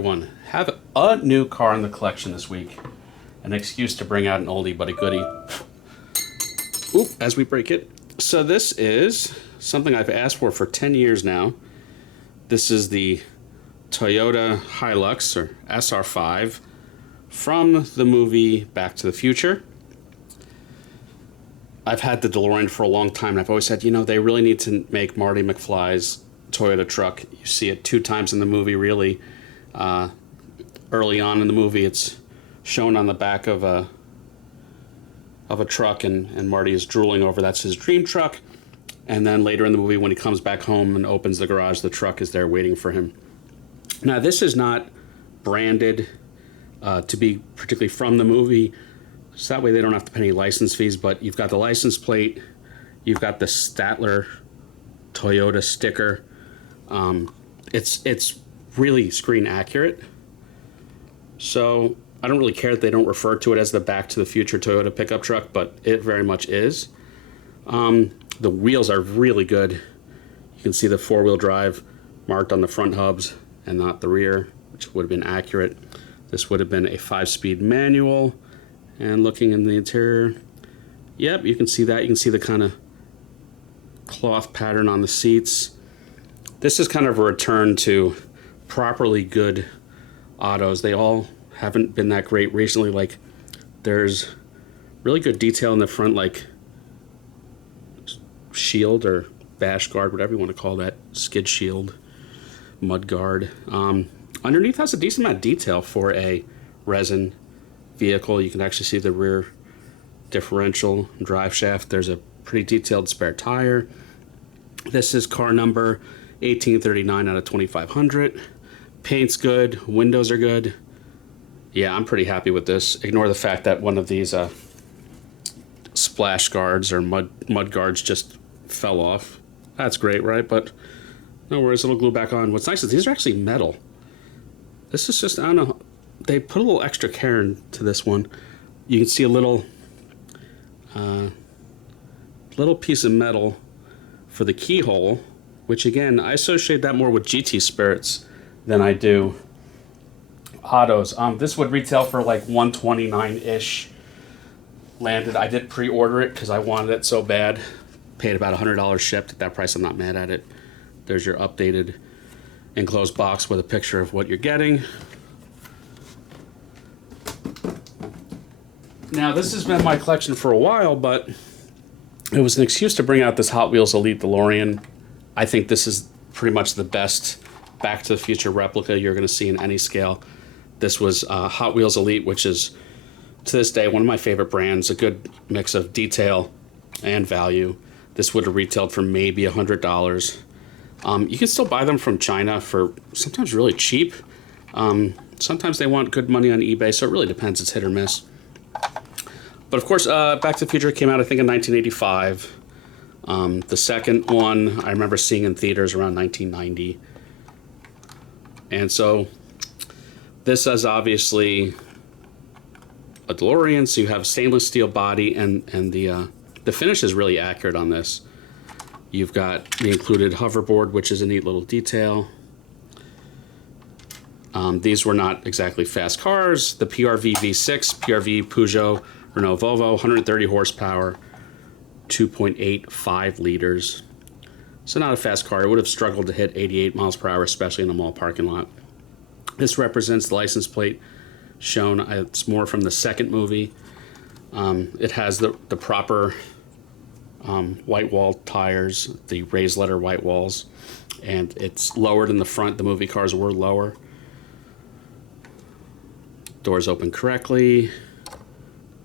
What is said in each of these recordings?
One, have a new car in the collection this week. An excuse to bring out an oldie but a goodie. Oop, as we break it. So this is something I've asked for 10 years now. This is the Toyota Hilux, or SR5, from the movie Back to the Future. I've had the DeLorean for a long time, and I've always said, you know, they really need to make Marty McFly's Toyota truck. You see it 2 times in the movie, really. Early on in the movie, it's shown on the back of a truck, and Marty is drooling over that's his dream truck. And then later in the movie, when he comes back home and opens the garage, the truck is there waiting for him. Now, this is not branded to be particularly from the movie, so that way they don't have to pay any license fees, but you've got the license plate, you've got the Statler Toyota sticker. It's really screen accurate, so I don't really care that they don't refer to it as the Back to the Future Toyota pickup truck, but it very much is. The wheels are really good. You can see the 4-wheel drive marked on the front hubs and not the rear, which would have been accurate. This would have been a 5-speed manual. And looking in the interior, yep, you can see that. You can see the kind of cloth pattern on the seats. This is kind of a return to properly good autos. They all haven't been that great recently. Like, there's really good detail in the front, like shield or bash guard, whatever you want to call that, skid shield, mud guard. Underneath has a decent amount of detail for a resin vehicle. You can actually see the rear differential drive shaft. There's a pretty detailed spare tire. This is car number 1839 out of 2500. Paint's good, windows are good. Yeah, I'm pretty happy with this. Ignore the fact that one of these splash guards or mud guards just fell off. That's great, right? But no worries, it'll glue back on. What's nice is these are actually metal. This is just, I don't know, they put a little extra care into this one. You can see a little piece of metal for the keyhole, which again, I associate that more with GT Spirits than I do autos. This would retail for like $129-ish. Landed. I did pre-order it because I wanted it so bad. Paid about $100 shipped. At that price, I'm not mad at it. There's your updated enclosed box with a picture of what you're getting. Now, this has been in my collection for a while, but it was an excuse to bring out this Hot Wheels Elite DeLorean. I think this is pretty much the best Back to the Future replica you're going to see in any scale. This was Hot Wheels Elite, which is, to this day, one of my favorite brands. A good mix of detail and value. This would have retailed for maybe $100. You can still buy them from China for sometimes really cheap. Sometimes they want good money on eBay, so it really depends. It's hit or miss. But of course, Back to the Future came out, I think, in 1985. The second one I remember seeing in theaters around 1990. And so this is obviously a DeLorean, so you have stainless steel body, and the finish is really accurate on this. You've got the included hoverboard, which is a neat little detail. These were not exactly fast cars. The PRV V6, PRV Peugeot Renault Volvo, 130 horsepower, 2.85 liters. So not a fast car. It would have struggled to hit 88 miles per hour, especially in a mall parking lot. This represents the license plate shown. It's more from the second movie. It has the proper white wall tires, the raised letter white walls, and it's lowered in the front. The movie cars were lower. Doors open correctly.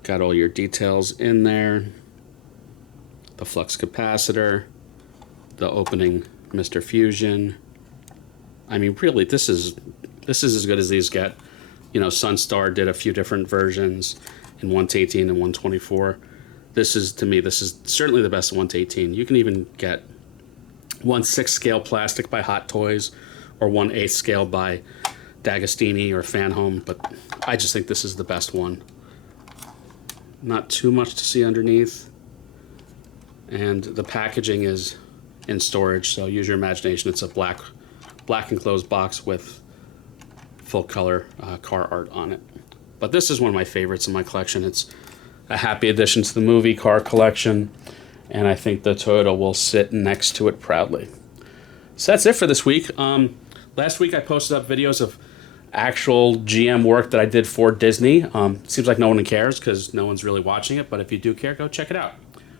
Got all your details in there. The flux capacitor, the opening Mr. Fusion. I mean, really, this is as good as these get. You know, Sunstar did a few different versions in 1/18 and 1/24. This is, to me, this is certainly the best 1/18. You can even get 1/6 scale plastic by Hot Toys or 1/8 scale by D'Agostini or Fan Home, but I just think this is the best one. Not too much to see underneath. And the packaging is in storage, so use your imagination. It's a black enclosed box with full color car art on it. But this is one of my favorites in my collection. It's a happy addition to the movie car collection, and I think the Toyota will sit next to it proudly. So that's it for this week. Last week I posted up videos of actual GM work that I did for Disney. Seems like no one cares because no one's really watching it, but if you do care, go check it out.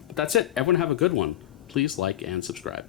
But that's it. Everyone have a good one. Please like and subscribe.